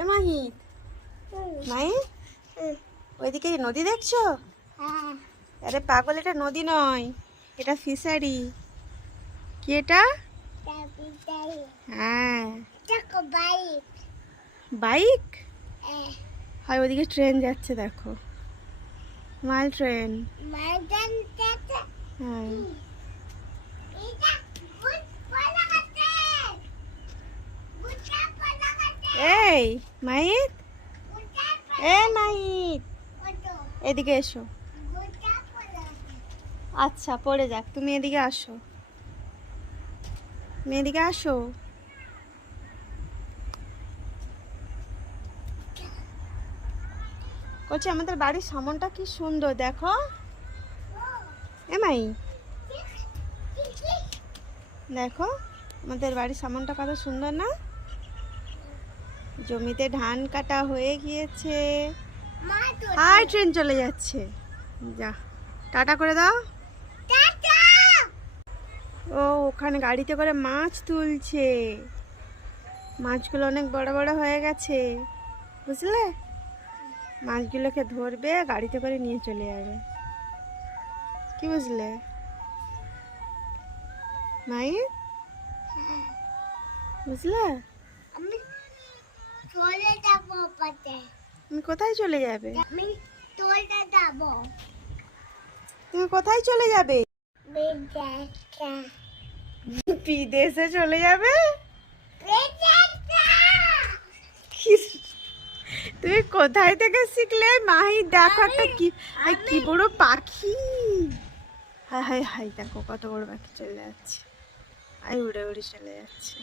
এ মাহিত, মাহিত, ওইদিকে নদী দেখছো? আরে পাগল, এটা নদী নয়, এটা ফিশারি। কি এটা? হ্যাঁ, বাইক। হয় ওদিকে ট্রেন যাচ্ছে, দেখো, মাল ট্রেন। হ্যাঁ, এই মাহিত, এ মাহিত, এদিকে এসো। আচ্ছা, পড়ে যাক, তুমি এদিকে আসো, তুমি এদিকে আসো। বলছি আমাদের বাড়ির সামনটা কি সুন্দর, দেখো। এ মাই, দেখো আমাদের বাড়ির সামনটা কত সুন্দর না? জমিতে ধান কাটা হয়ে গিয়েছে। হাই, ট্রেন চলে যাচ্ছে, যা টাটা করে দাও। ও, ওখানে গাড়িতে করে মাছ তুলছে, মাছগুলো অনেক বড় বড় হয়ে গেছে, বুঝলে? মাছগুলোকে ধরবে, গাড়িতে করে নিয়ে চলে যাবে, কি বুঝলে মাই? বুঝলে? তুমি কোথায় চলে যাবে? তুমি কোথায় চলে যাবে? বিদেশে চলে যাবে? তুমি কোথায় থেকে শিখলে মাহি? দেখো একটা কি বড় পাখি। হাই হাই হাই, দেখো কত বড় পাখি চলে যাচ্ছে, আই উড়ে উড়ে চলে যাচ্ছে।